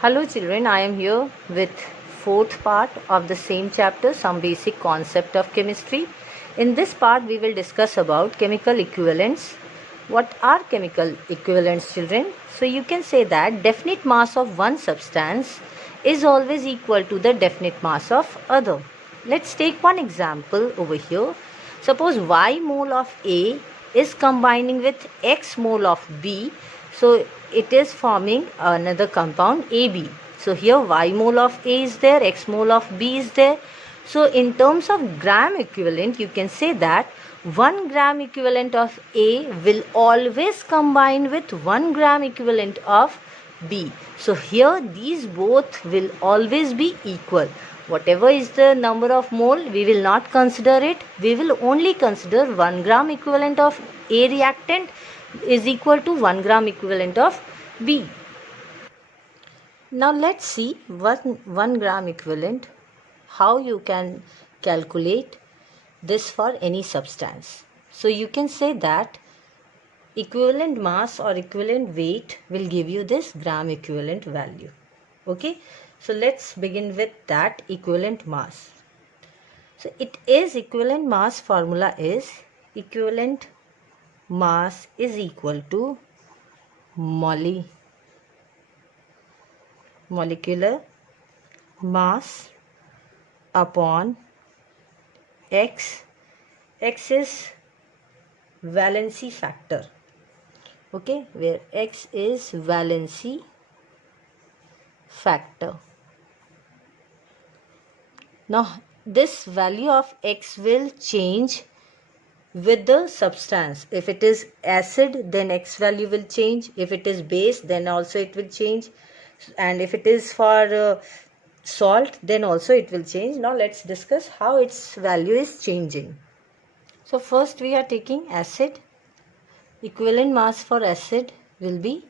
Hello children, I am here with fourth part of the same chapter, some basic concept of chemistry. In this part we will discuss about chemical equivalents. What are chemical equivalents, children? So you can say that definite mass of one substance is always equal to the definite mass of other. Let's take one example over here. Suppose Y mole of A is combining with X mole of B. So it is forming another compound AB. So here Y mole of A is there, X mole of B is there. So in terms of gram equivalent, you can say that 1 gram equivalent of A will always combine with 1 gram equivalent of B. So here these both will always be equal. Whatever is the number of mole, we will not consider it. We will only consider 1 gram equivalent of A reactant is equal to 1 gram equivalent of B. Now let's see 1 gram equivalent, how you can calculate this for any substance. So you can say that equivalent mass or equivalent weight will give you this gram equivalent value. Okay, so let's begin with that equivalent mass. So it is equivalent mass formula is equivalent mass is equal to molecular mass upon X. X is valency factor. Okay, where X is valency factor. Now this value of X will change with the substance. If it is acid, then X value will change. If it is base, then also it will change. And if it is for salt, then also it will change. Now let's discuss how its value is changing. So first we are taking acid. Equivalent mass for acid will be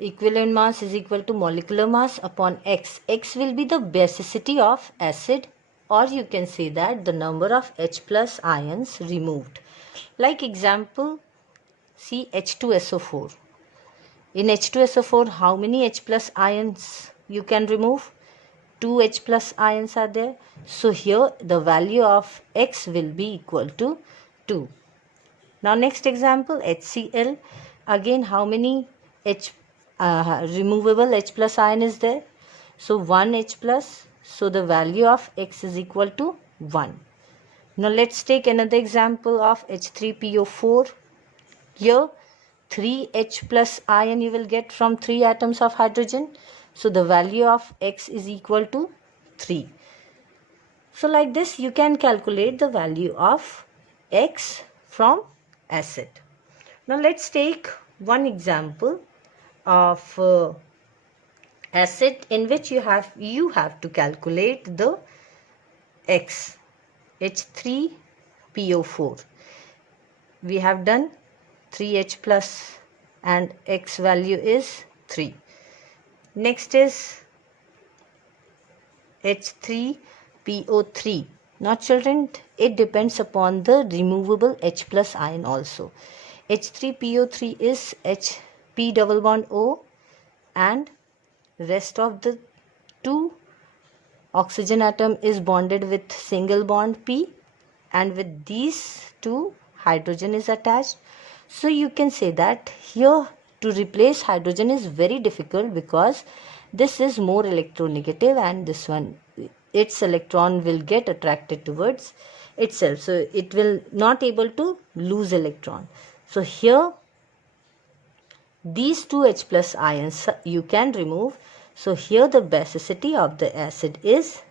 equivalent mass is equal to molecular mass upon X. X will be the basicity of acid, or you can say that the number of H plus ions removed. Like example, see H2SO4. In H2SO4, how many H plus ions you can remove? 2 H plus ions are there. So here the value of X will be equal to 2. Now next example, HCl. Again, how many removable H plus ion is there? So 1 H plus. So the value of X is equal to 1. Now let's take another example of H3PO4. Here 3 H plus ion you will get from 3 atoms of hydrogen. So the value of X is equal to 3. So like this you can calculate the value of X from acid. Now let's take one example of acid in which you have to calculate the X. H3PO4. We have done 3H plus and X value is 3. Next is H3PO3. Now children, it depends upon the removable H plus ion also. H3PO3 is P double bond O, and rest of the 2 oxygen atom is bonded with single bond P, and with these 2 hydrogen is attached. So you can say that here to replace hydrogen is very difficult because this is more electronegative and this one, its electron will get attracted towards itself. So it will not able to lose electron. So here these 2 H plus ions you can remove. So here the basicity of the acid is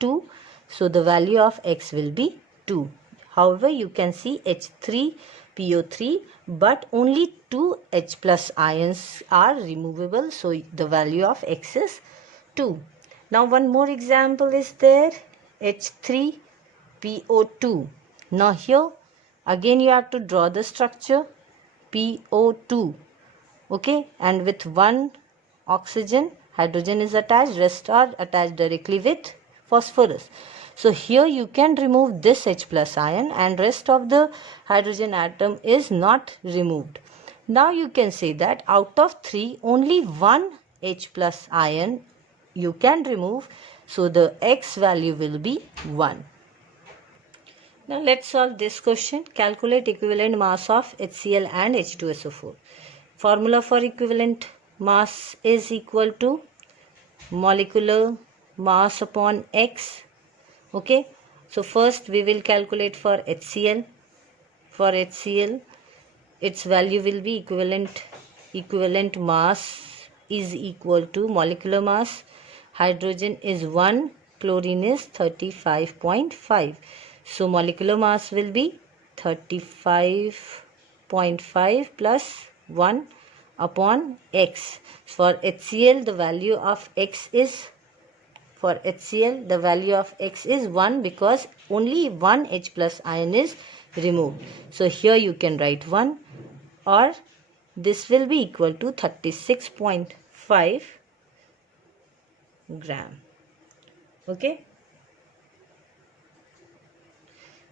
2. So the value of X will be 2. However, you can see H3PO3, but only 2 H plus ions are removable. So the value of X is 2. Now one more example is there, H3PO2. Now here again you have to draw the structure PO2. Okay, and with 1 oxygen, hydrogen is attached, rest are attached directly with phosphorus. So here you can remove this H plus ion and rest of the hydrogen atom is not removed. Now you can say that out of 3, only 1 H plus ion you can remove. So the X value will be 1. Now let's solve this question. Calculate equivalent mass of HCl and H2SO4. Formula for equivalent mass is equal to molecular mass upon X. Okay. So first we will calculate for HCl. For HCl, its value will be equivalent mass is equal to molecular mass. Hydrogen is 1, chlorine is 35.5. So molecular mass will be 35.5 plus 1 upon X. For HCl the value of X is 1 because only one H plus ion is removed. So here you can write 1, or this will be equal to 36.5 gram. Okay.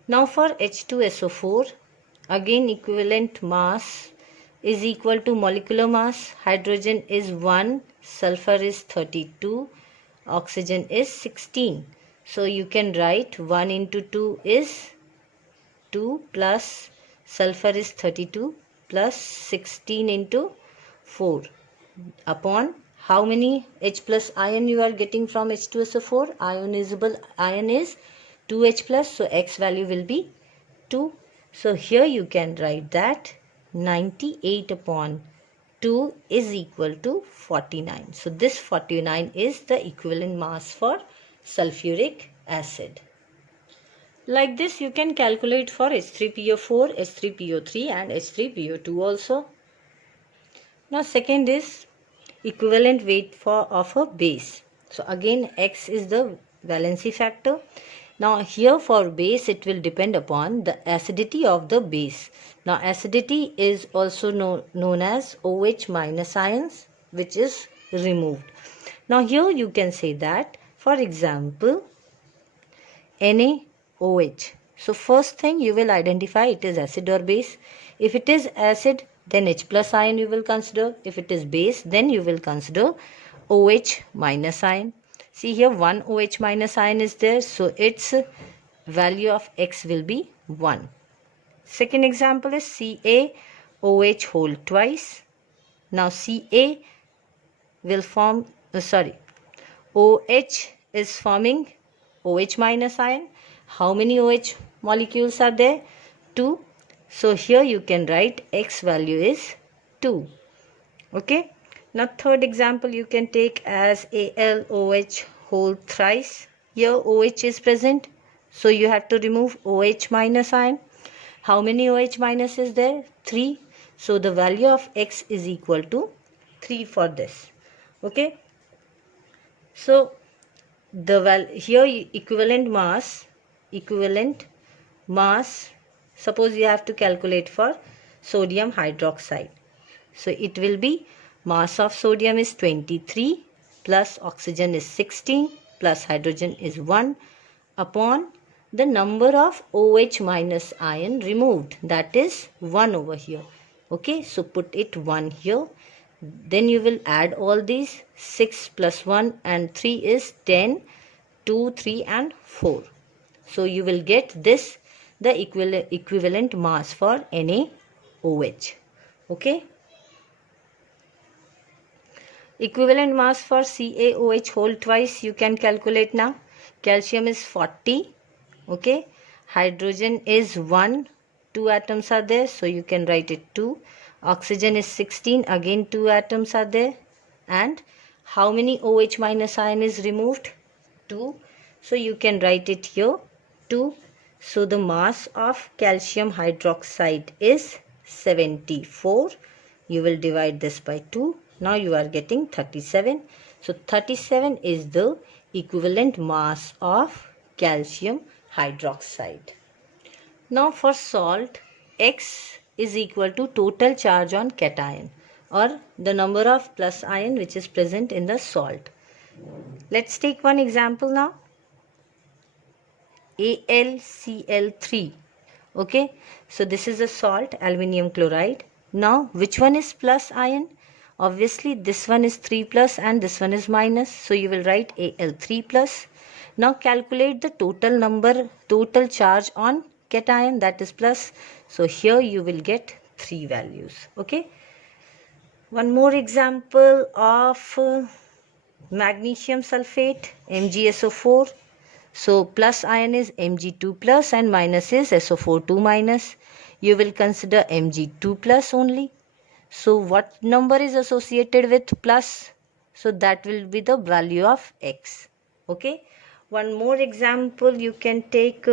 Now for H2SO4, again equivalent mass is equal to molecular mass. Hydrogen is 1, sulfur is 32, oxygen is 16. So you can write 1 into 2 is 2 plus sulfur is 32 plus 16 into 4 upon how many H plus ion you are getting from H2SO4? Ionizable ion is 2H plus, so X value will be 2. So here you can write that 98 upon 2 is equal to 49. So this 49 is the equivalent mass for sulfuric acid. Like this you can calculate for H3PO4, H3PO3 and H3PO2 also. Now second is equivalent weight of a base. So again X is the valency factor. Now here for base it will depend upon the acidity of the base. Now acidity is also known as OH minus ions, which is removed. Now here you can say that, for example, NaOH. So first thing you will identify it is acid or base. If it is acid, then H plus ion you will consider. If it is base, then you will consider OH minus ion. See here, one OH minus ion is there, so its value of X will be 1. Second example is CaOH whole twice. Now Ca will form, OH is forming OH minus ion. How many OH molecules are there? 2. So here you can write X value is 2. Okay. Now third example you can take as AlOH whole thrice. Here OH is present, so you have to remove OH minus ion. How many OH minus is there? 3. So the value of X is equal to 3 for this. Okay. So the here equivalent mass, suppose you have to calculate for sodium hydroxide. So it will be mass of sodium is 23 plus oxygen is 16 plus hydrogen is 1 upon the number of OH minus ion removed, that is 1 over here. Okay, so put it 1 here. Then you will add all these. 6 plus 1 and 3 is 10, 2, 3 and 4. So you will get this, the equivalent mass for NaOH. Okay. Equivalent mass for CaOH whole twice you can calculate now. Calcium is 40. Okay. Hydrogen is 1. 2 atoms are there, so you can write it 2. Oxygen is 16. Again 2 atoms are there. And how many OH minus ion is removed? 2. So you can write it here 2. So the mass of calcium hydroxide is 74. You will divide this by 2. Now you are getting 37. So 37 is the equivalent mass of calcium hydroxide. Now for salt, X is equal to total charge on cation, or the number of plus ion which is present in the salt. Let's take one example now. AlCl3. Okay, so this is a salt, aluminium chloride. Now which one is plus ion? Obviously this one is 3 plus and this one is minus, so you will write Al3 plus. Now calculate the total charge on cation, that is plus. So here you will get 3 values. Okay. One more example of magnesium sulfate, MgSO4. So plus ion is Mg2 plus and minus is SO4 minus. You will consider Mg2 plus only. So what number is associated with plus? So that will be the value of X. Okay. One more example, you can take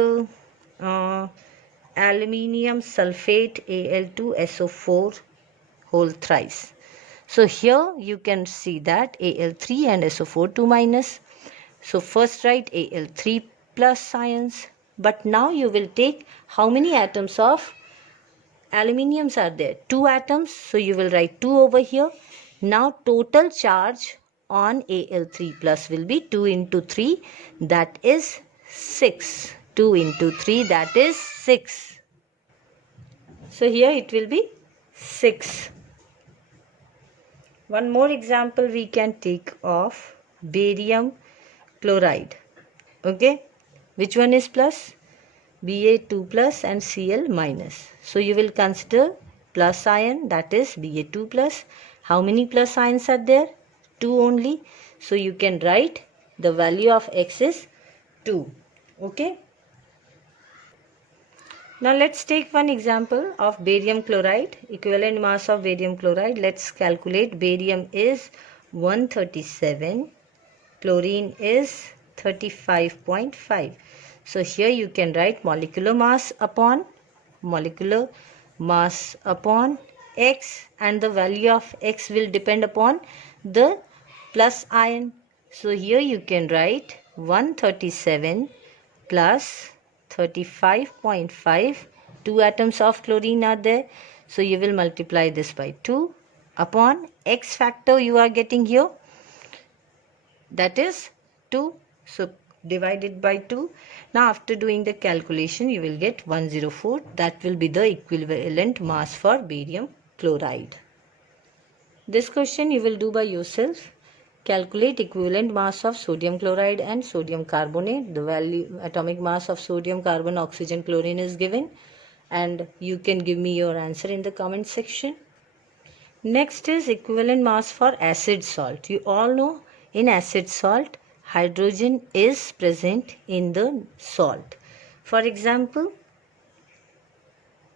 aluminium sulfate Al2SO4 whole thrice. So here you can see that Al3 and SO4 minus. So first write Al3 plus ions. But now you will take how many atoms of aluminiums are there? 2 atoms. So you will write 2 over here. Now total charge on Al3 plus will be 2 into 3, that is 6. 2 into 3, that is 6. So here it will be 6. One more example we can take of barium chloride. Okay, which one is plus? Ba2 plus and Cl minus. So you will consider plus ion, that is Ba2 plus. How many plus ions are there? 2 only. So you can write the value of X is 2. Okay. Now let's take one example of barium chloride. Equivalent mass of barium chloride. Let's calculate. Barium is 137. Chlorine is 35.5. So here you can write molecular mass upon X, and the value of X will depend upon the plus ion. So here you can write 137 plus 35.5. 2 atoms of chlorine are there. So you will multiply this by 2 upon X factor you are getting here. That is 2. So divided by 2. Now after doing the calculation you will get 104. That will be the equivalent mass for barium chloride. This question you will do by yourself. Calculate equivalent mass of sodium chloride and sodium carbonate. The value atomic mass of sodium, carbon, oxygen, chlorine is given, and you can give me your answer in the comment section. Next is equivalent mass for acid salt. You all know in acid salt hydrogen is present in the salt. For example,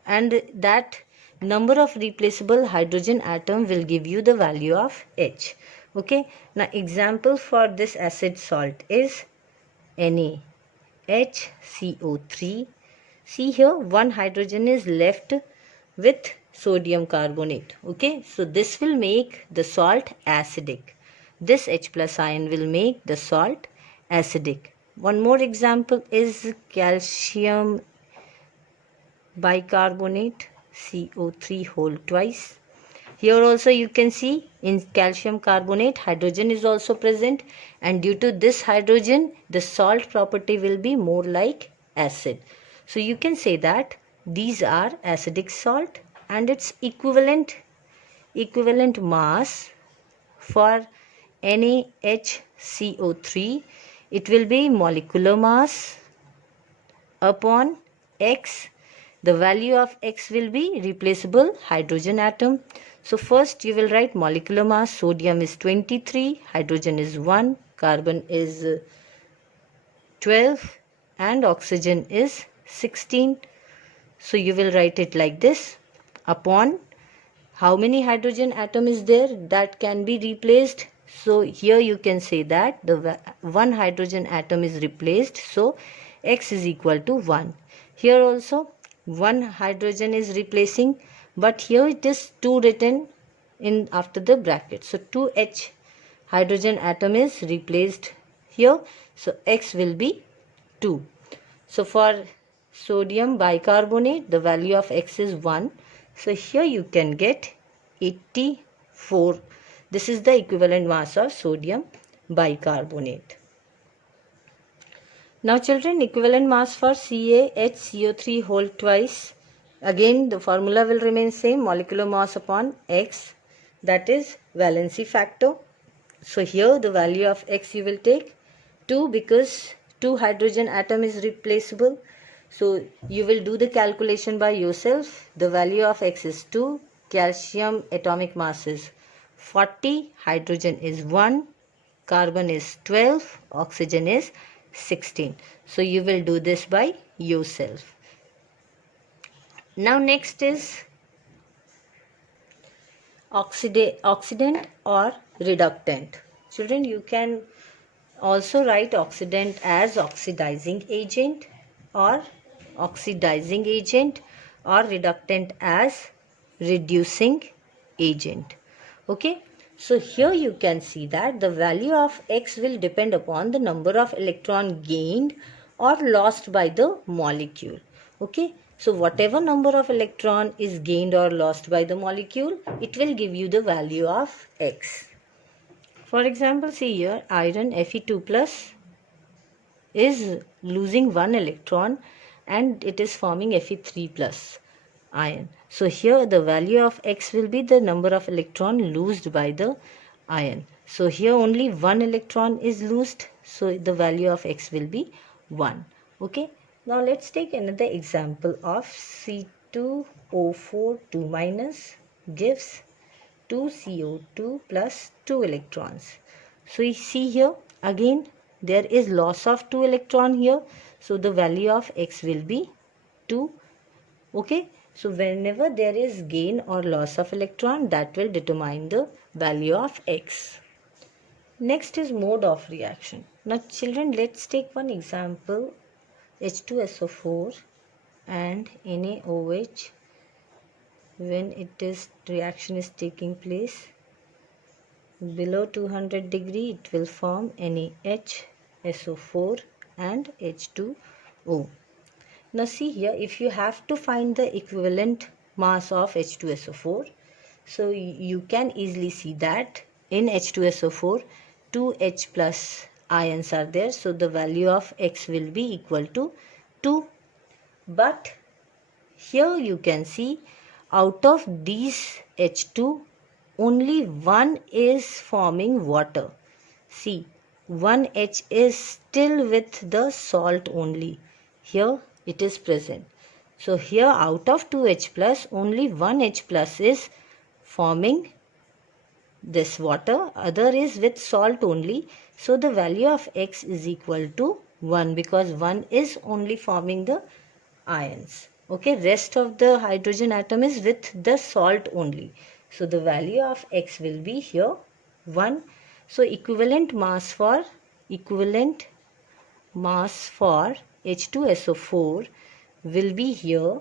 and that number of replaceable hydrogen atom will give you the value of H. Okay. Now example for this acid salt is NaHCO3. See here, one hydrogen is left with sodium carbonate. Okay. So this will make the salt acidic. This H plus ion will make the salt acidic. One more example is calcium bicarbonate, CO3 whole twice. Here also you can see in calcium carbonate hydrogen is also present, and due to this hydrogen the salt property will be more like acid. So you can say that these are acidic salt, and its equivalent mass for NaHCO3, it will be molecular mass upon X. The value of X will be replaceable hydrogen atom. So first you will write molecular mass. Sodium is 23, hydrogen is 1, carbon is 12 and oxygen is 16. So you will write it like this upon how many hydrogen atom is there that can be replaced. So here you can say that the one hydrogen atom is replaced, so X is equal to 1. Here also one hydrogen is replacing, but here it is 2 written in after the bracket. So 2H hydrogen atom is replaced here, so X will be 2. So for sodium bicarbonate the value of X is 1. So here you can get 84. This is the equivalent mass of sodium bicarbonate. Now children, equivalent mass for CaHCO3 whole twice. Again the formula will remain same, molecular mass upon X, that is valency factor. So here the value of X you will take 2 because 2 hydrogen atom is replaceable. So you will do the calculation by yourself. The value of X is 2, calcium atomic mass is 40, hydrogen is 1, carbon is 12, oxygen is 16. So you will do this by yourself. Now next is oxidant or reductant. Children, you can also write oxidant as oxidizing agent or reductant as reducing agent. Okay, so here you can see that the value of X will depend upon the number of electron gained or lost by the molecule. Okay, so whatever number of electron is gained or lost by the molecule, it will give you the value of X. For example, see here, iron Fe2 plus is losing one electron and it is forming Fe3 plus ion. So here the value of X will be the number of electron loosed by the ion. So here only one electron is loosed, so the value of X will be 1. Okay, now let's take another example of C2O4 2 minus gives 2CO2 plus 2 electrons. So you see here again there is loss of 2 electron here, so the value of X will be 2. Okay, so whenever there is gain or loss of electron, that will determine the value of X. Next is mode of reaction. Now children, let's take one example, H2SO4 and NaOH. When reaction is taking place below 200 degree, it will form NaHSO4 and H2O. Now see here, if you have to find the equivalent mass of H2SO4, so you can easily see that in H2SO4 2 H plus ions are there, so the value of X will be equal to 2. But here you can see out of these H2 only one is forming water. See, one H is still with the salt only. Here it is present. So here out of 2 H plus only one H plus is forming this water, other is with salt only. So the value of X is equal to 1 because 1 is only forming the ions. Okay, rest of the hydrogen atom is with the salt only. So the value of X will be here 1. So equivalent mass for H2SO4 will be here,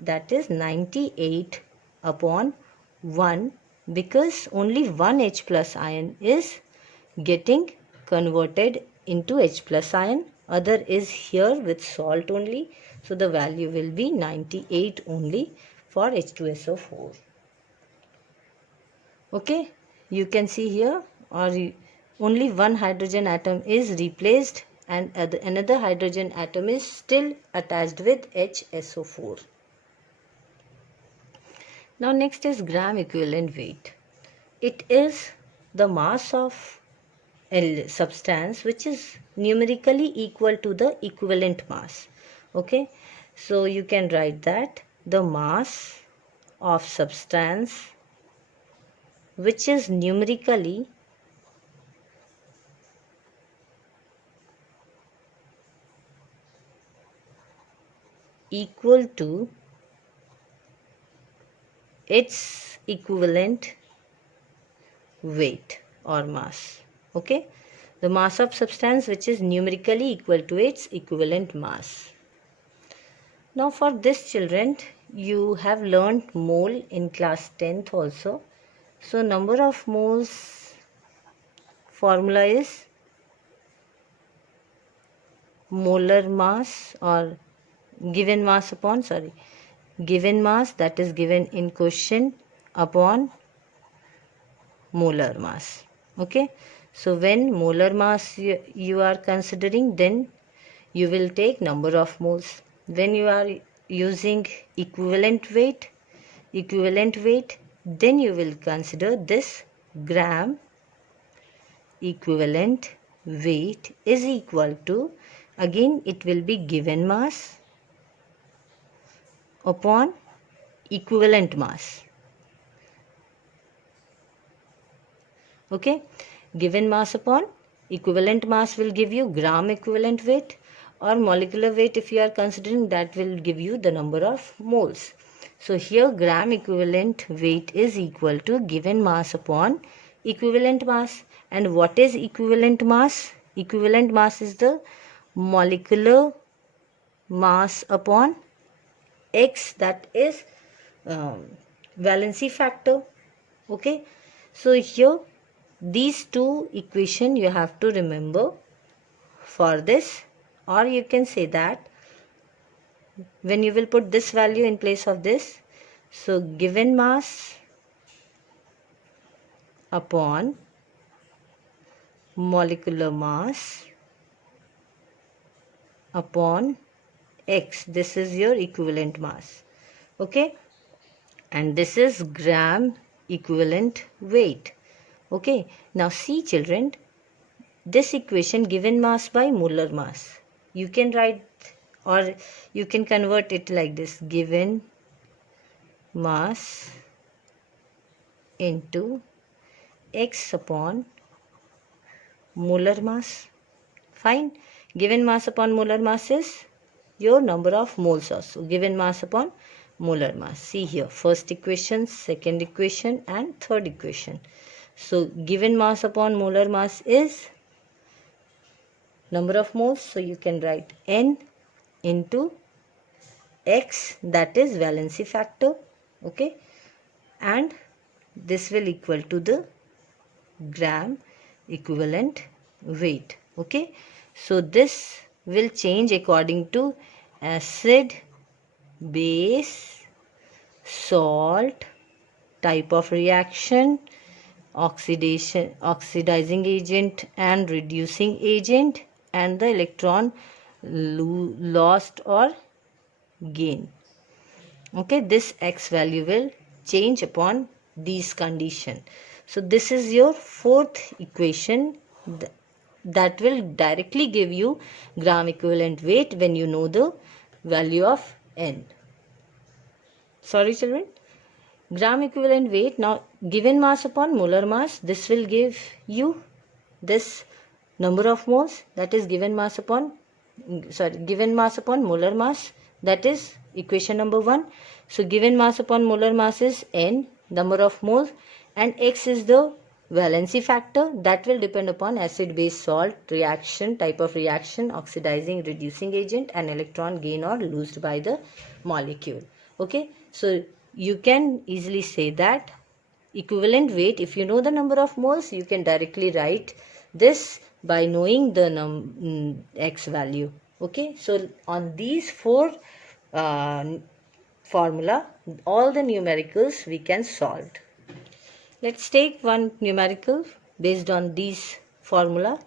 that is 98 upon 1, because only one H plus ion is getting converted into H plus ion, other is here with salt only. So the value will be 98 only for H2SO4. Okay, you can see here only one hydrogen atom is replaced and another hydrogen atom is still attached with HSO4. Now next is gram equivalent weight. It is the mass of a substance which is numerically equal to the equivalent mass. Okay, so you can write that the mass of substance which is numerically equal to its equivalent weight or mass. Okay, the mass of substance which is numerically equal to its equivalent mass. Now for this, children, you have learned mole in class 10th also. So number of moles formula is molar mass or given mass, that is given in question, upon molar mass. Okay, so when molar mass you are considering, then you will take number of moles. When you are using equivalent weight, then you will consider this gram equivalent weight is equal to, again it will be given mass upon equivalent mass. Okay, given mass upon equivalent mass will give you gram equivalent weight, or molecular weight if you are considering, that will give you the number of moles. So here gram equivalent weight is equal to given mass upon equivalent mass. And what is equivalent mass? Equivalent mass is the molecular mass upon X, that is valency factor. Okay, so here these two equation you have to remember for this, or you can say that when you will put this value in place of this, so given mass upon molecular mass upon X, this is your equivalent mass. Okay, and this is gram equivalent weight. Okay, now see children, this equation given mass by molar mass, you can write, or you can convert it like this: given mass into X upon molar mass. Fine, given mass upon molar mass is your number of moles also, given mass upon molar mass. See here, first equation, second equation and third equation. So given mass upon molar mass is number of moles, so you can write N into X, that is valency factor. Okay, and this will equal to the gram equivalent weight. Okay, so this will change according to acid, base, salt, type of reaction, oxidizing agent and reducing agent, and the electron lost or gain. Okay, this X value will change upon these condition. So this is your fourth equation that will directly give you gram equivalent weight when you know the value of N. Sorry children, gram equivalent weight. Now given mass upon molar mass, this will give you this number of moles, that is given mass upon molar mass, that is equation number 1. So given mass upon molar mass is N, number of moles, and X is the valency factor, that will depend upon acid, base, salt, reaction, type of reaction, oxidizing, reducing agent, and electron gain or lost by the molecule. Okay, so you can easily say that equivalent weight, if you know the number of moles, you can directly write this by knowing the X value. Okay, so on these four formula, all the numericals we can solve. Let's take one numerical based on these formula.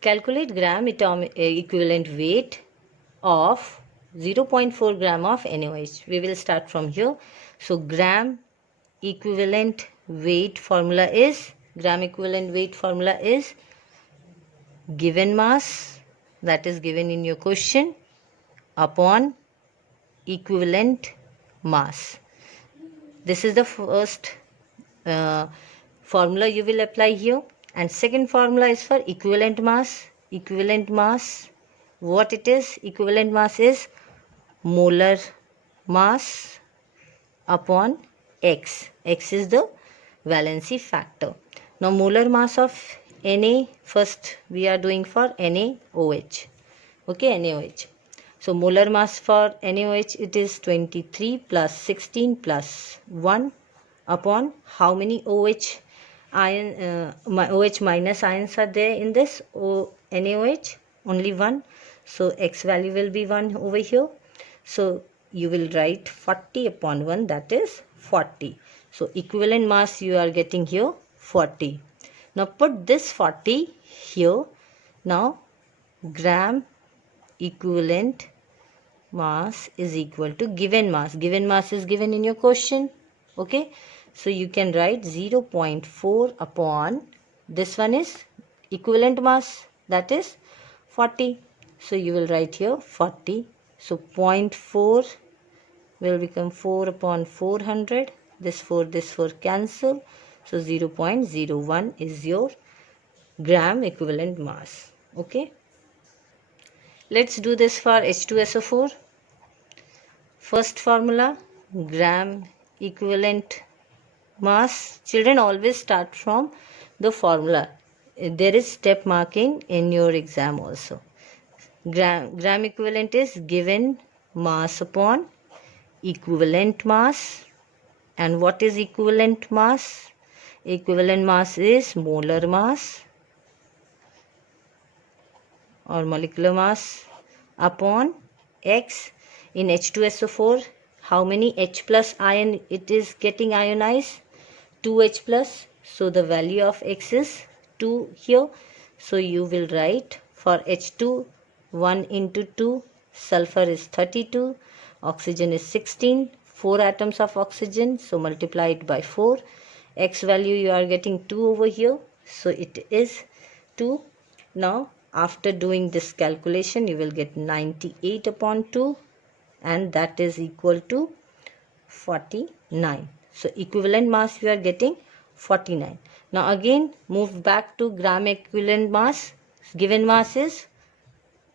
Calculate gram equivalent weight of 0.4 gram of NaOH. We will start from here. So gram equivalent weight formula is, given mass, that is given in your question, upon equivalent mass. This is the first formula you will apply here, and second formula is for equivalent mass. What it is? Equivalent mass is molar mass upon X. X is the valency factor. Now molar mass of Na, first we are doing for NaOH. Okay, NaOH. So molar mass for NaOH, it is 23 plus 16 plus 1 upon how many OH OH minus ions are there in this NaOH? Only 1. So X value will be 1 over here. So you will write 40 upon 1, that is 40. So equivalent mass you are getting here 40. Now put this 40 here. Now gram equivalent mass is equal to given mass. Given mass is given in your question. Okay. So you can write 0.4 upon, this one is equivalent mass, that is 40. So you will write here 40. So 0.4 will become 4 upon 400. This 4 cancel. So 0.01 is your gram equivalent mass. Okay. Let's do this for H2SO4. First formula, gram equivalent mass. Children, always start from the formula. There is step marking in your exam also. Gram equivalent is given mass upon equivalent mass. And what is equivalent mass? Equivalent mass is molar mass or molecular mass upon X. In H2SO4, how many H plus ion it is getting ionized? 2H plus. So the value of X is 2 here. So you will write for H2, 1 into 2, sulfur is 32, oxygen is 16, 4 atoms of oxygen, so multiply it by 4. X value you are getting 2 over here, so it is 2. Now after doing this calculation you will get 98 upon 2, and that is equal to 49. So equivalent mass you are getting 49. Now again move back to gram equivalent mass. Given mass is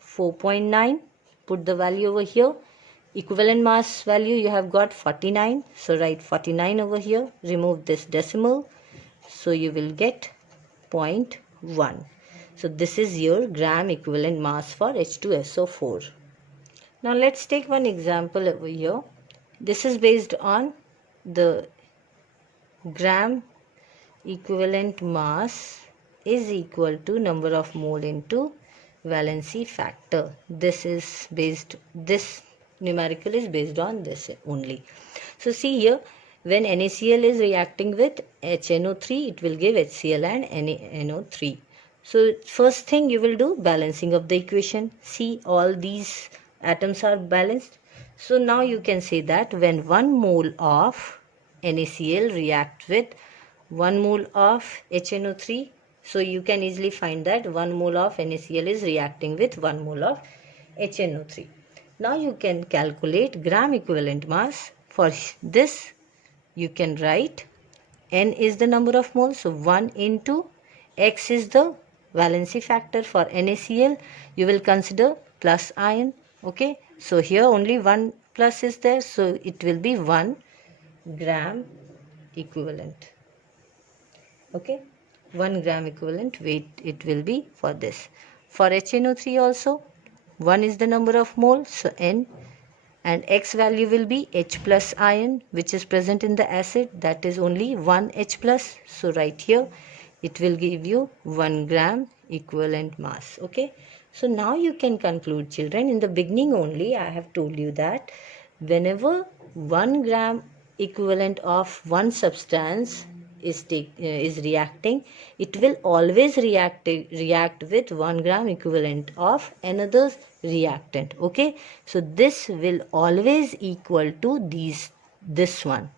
4.9. Put the value over here. Equivalent mass value you have got 49. So write 49 over here. Remove this decimal. So you will get 0.1. So this is your gram equivalent mass for H2SO4. Now let's take one example over here. This is based on the gram equivalent mass is equal to number of mole into valency factor. This numerical is based on this only. So see here, when NaCl is reacting with HNO3, it will give HCl and NaNO3. So first thing you will do balancing of the equation. See, all these atoms are balanced. So now you can say that when 1 mole of NaCl reacts with 1 mole of HNO3, so you can easily find that 1 mole of NaCl is reacting with 1 mole of HNO3. Now you can calculate gram equivalent mass. For this you can write N is the number of moles, so 1 into X is the valency factor. For NaCl you will consider plus ion. Okay, so here only 1 plus is there, so it will be 1 gram equivalent. Okay, 1 gram equivalent weight it will be for this. For HNO3 also 1 is the number of moles, so N, and X value will be H plus ion which is present in the acid, that is only 1 H plus. So right here it will give you 1 gram equivalent mass. Okay, so now you can conclude, children. In the beginning only I have told you that whenever 1 gram equivalent of one substance is reacting, it will always react with 1 gram equivalent of another reactant. Okay, so this will always equal to this one.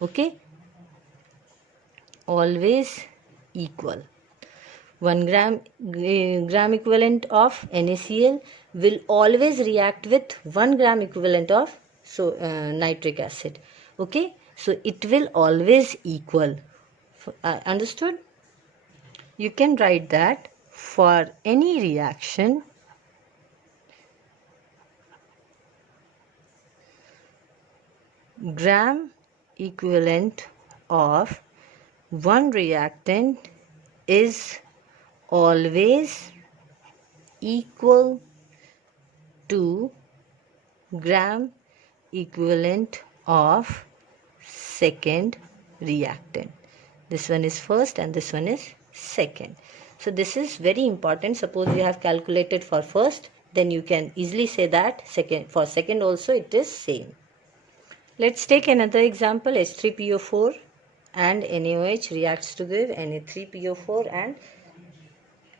Okay, always equal. 1 gram equivalent of NaCl will always react with 1 gram equivalent of nitric acid. Okay, so it will always equal. Understood? You can write that for any reaction gram equivalent of one reactant is always equal to gram equivalent of second reactant. This one is first and this one is second. So this is very important. Suppose you have calculated for first, then you can easily say that for second also it is same. Let's take another example. H3PO4 and NaOH reacts to give Na3PO4 and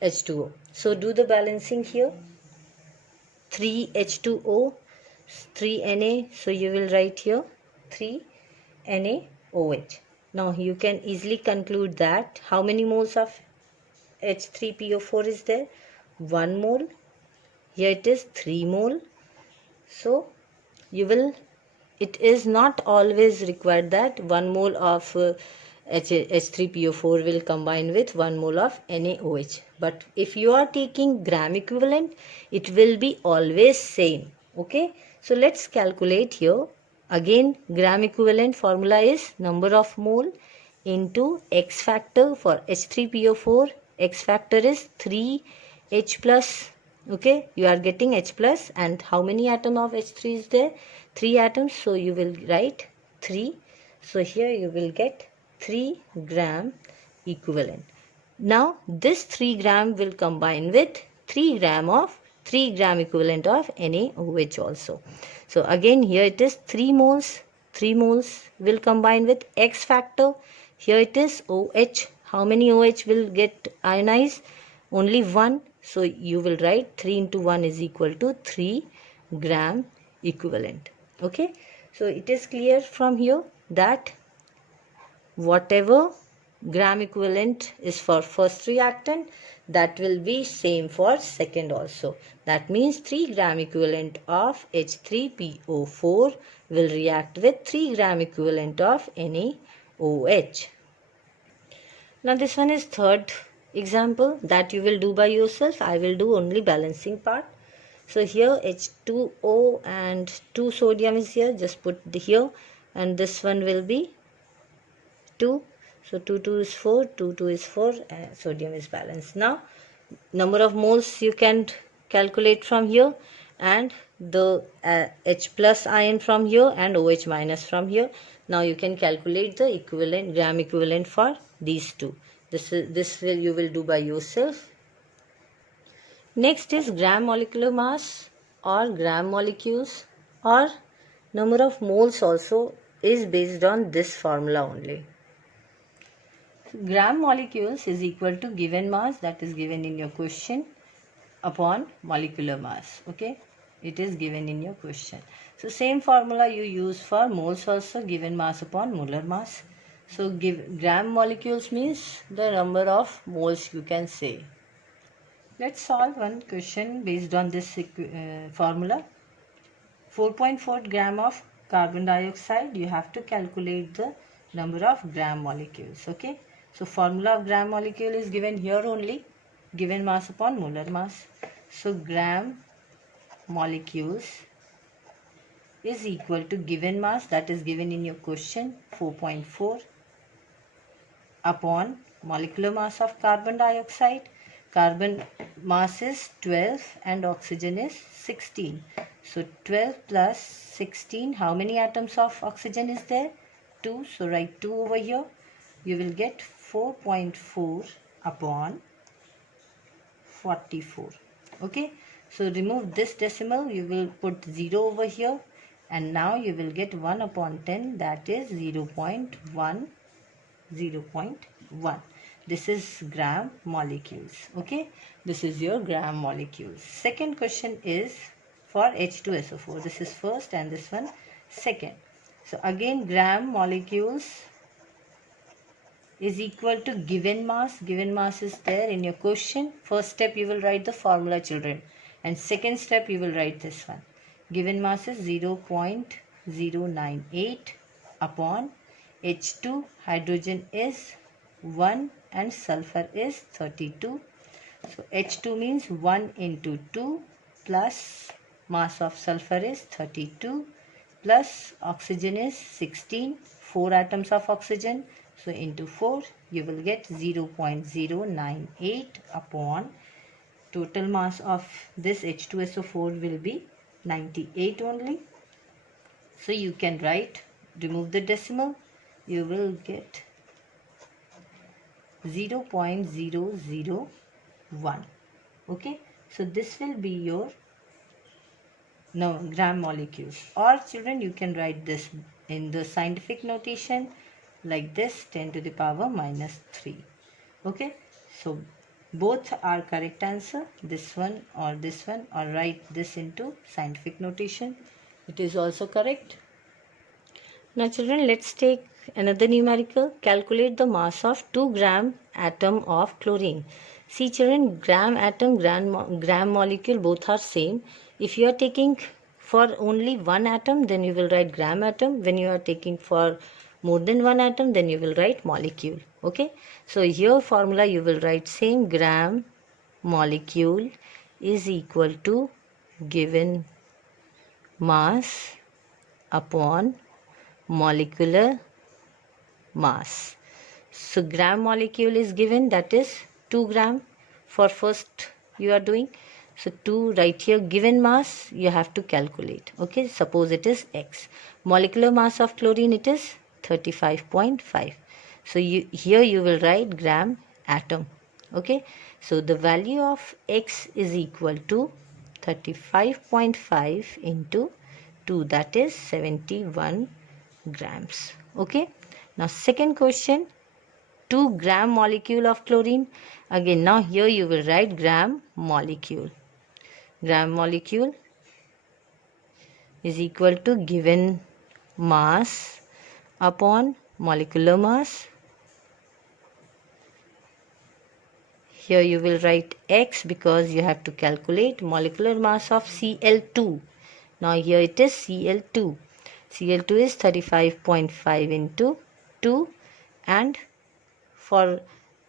H2O. So do the balancing here. 3H2O, 3Na. So you will write here 3NaOH. Now you can easily conclude that how many moles of H3PO4 is there? 1 mole. Here it is 3 mole. So it is not always required that 1 mole of H3PO4 will combine with 1 mole of NaOH. But if you are taking gram equivalent, it will be always same. Okay. So let's calculate here. Again, gram equivalent formula is number of mole into X factor. For H3PO4, X factor is 3H plus. Okay, you are getting H plus, and how many atom of H3 is there? 3 atoms, so you will write 3. So here you will get 3 gram equivalent. Now this 3 gram will combine with 3 gram equivalent of NaOH also. So again here it is 3 moles. 3 moles will combine with X factor. Here it is OH. How many OH will get ionized? Only 1. So you will write 3 into 1 is equal to 3 gram equivalent. Okay. So it is clear from here that whatever gram equivalent is for first reactant, that will be same for second also. That means 3 gram equivalent of H3PO4 will react with 3 gram equivalent of NaOH. Now this one is third example that you will do by yourself. I will do only balancing part. So here H2O and 2 sodium is here. Just put here, and this one will be 2. So 2 is 4, 2 is 4, and sodium is balanced. Now number of moles you can calculate from here, and the H plus ion from here and OH minus from here. Now you can calculate the equivalent gram equivalent for these two. This you will do by yourself. Next is gram molecular mass or gram molecules, or number of moles also is based on this formula only. Gram molecules is equal to given mass, that is given in your question, upon molecular mass. Okay, it is given in your question. So same formula you use for moles also, given mass upon molar mass. So gram molecules means the number of moles you can say. Let's solve one question based on this formula. 4.4 gram of carbon dioxide, you have to calculate the number of gram molecules. Okay. So formula of gram molecule is given here only, given mass upon molar mass. So gram molecules is equal to given mass, that is given in your question, 4.4, upon molecular mass of carbon dioxide. Carbon mass is 12 and oxygen is 16. So 12 plus 16, how many atoms of oxygen is there? 2. So write 2 over here. You will get 4.4 upon 44. Okay. So remove this decimal. You will put 0 over here. And now you will get 1 upon 10. That is 0.1. 0.1. This is gram molecules. Okay. This is your gram molecules. Second question is for H2SO4. This is first and this one second. So again gram molecules is equal to given mass. Given mass is there in your question. First step you will write the formula, children, and second step you will write this one. Given mass is 0.098 upon H2, hydrogen is 1 and sulfur is 32. So H2 means 1 into 2 plus mass of sulfur is 32 plus oxygen is 16, 4 atoms of oxygen. So into 4 you will get 0.098 upon total mass of this H2SO4 will be 98 only. So you can write, remove the decimal, you will get 0.001. Okay, so this will be your gram molecules. Or children, you can write this in the scientific notation like this, 10 to the power minus 3. Okay, so both are correct answer, this one, or write this into scientific notation. It is also correct. Now children, let's take Another numerical, calculate the mass of 2 gram atom of chlorine. See children, gram atom, gram molecule both are same. If you are taking for only one atom, then you will write gram atom. When you are taking for more than one atom, then you will write molecule. Okay, so here formula you will write same, gram molecule is equal to given mass upon molecular mass. So gram molecule is given, that is 2 gram for first you are doing. So 2 right here, given mass you have to calculate. Okay, suppose it is X. Molecular mass of chlorine, it is 35.5. So here you will write gram atom. Okay, so the value of X is equal to 35.5 into 2, that is 71 grams. Okay, now second question, 2 gram molecule of chlorine. Again, now here you will write gram molecule. Gram molecule is equal to given mass upon molecular mass. Here you will write X because you have to calculate molecular mass of Cl2. Now here it is Cl2. Cl2 is 35.5 into 2, and for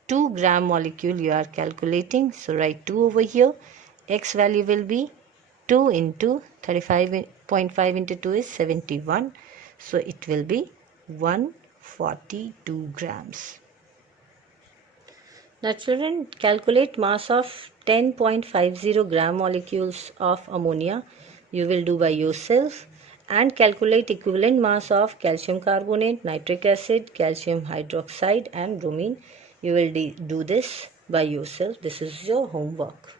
2 gram molecule you are calculating, so write 2 over here. X value will be 2 into 35.5 into 2 is 71, so it will be 142 grams. Now children, calculate mass of 10.50 gram molecules of ammonia. You will do by yourself, and calculate equivalent mass of calcium carbonate, nitric acid, calcium hydroxide and bromine. You will do this by yourself. This is your homework.